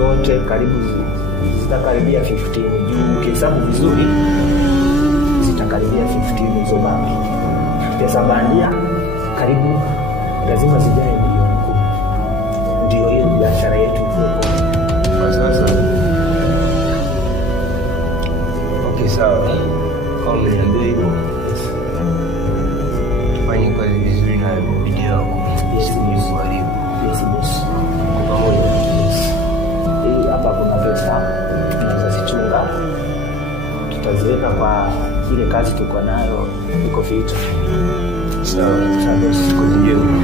zote karibu zitakaribia 15 juu ukihesabu vizuri zitakaribia 15 hizo bangi. Pesa bandia karibu lazima zijae milioni 10. Ndio hiyo biashara yetu kwa sasa. Okay, sawa. Kama umeniambia hivyo, fanye kazi vizuri na bidii yako. Yes, kwa pamoja. Hii hapa kuna pesa tunaweza zichunga, tutaziweka kwa ile kazi tuko nayo iko fit. Sawa, siku njema.